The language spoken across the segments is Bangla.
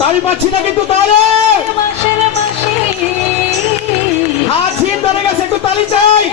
তালি পাচ্ছি না কিন্তু তাহলে আছি ধরে গেছে একটু তালি চাই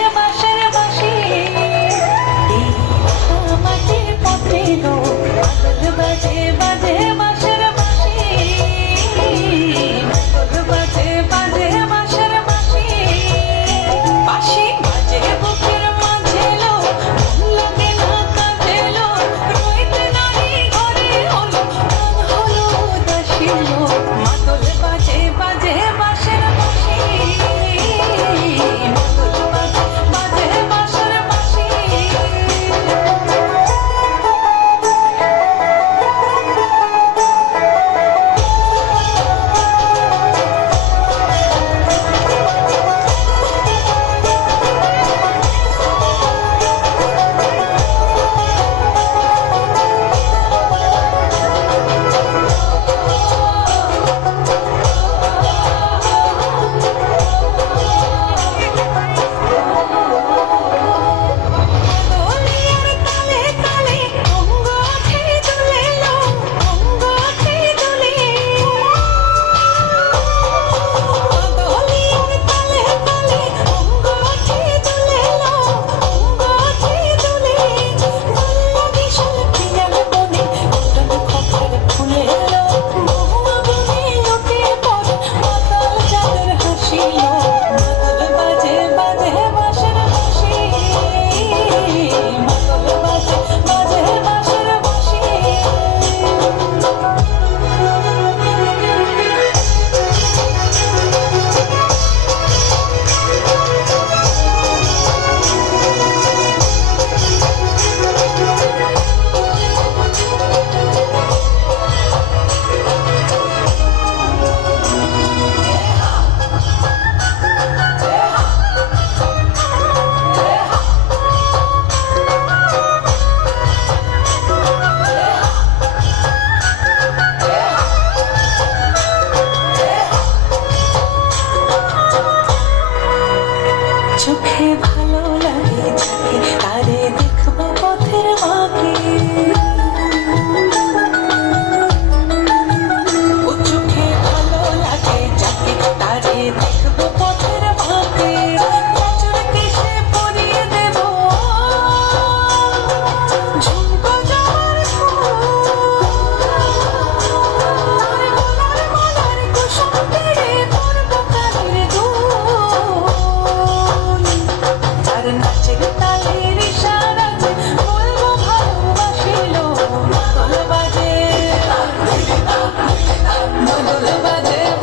চোখে ভালো লাগে যাকে তারে দেখবো পথের মাকে ও চোখে ভালো লাগে যাকে তারে দেখবো পথের মাকে কাচুর কেশে পরিয়ে দেব ঝুমকো যাওয়ার তারে গোলার মালার কুসুম পেড়ে পরবো কানের আর নাচের তালের ইশারাতে বলবো ভালোবাসিল মাদল বাজে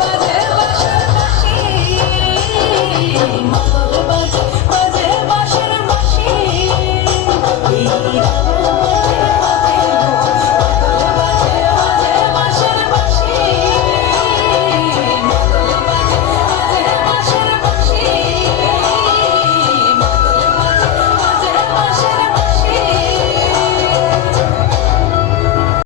বাজে বাঁশির বাঁশি মাদল বাজে বাঁশির বাঁশি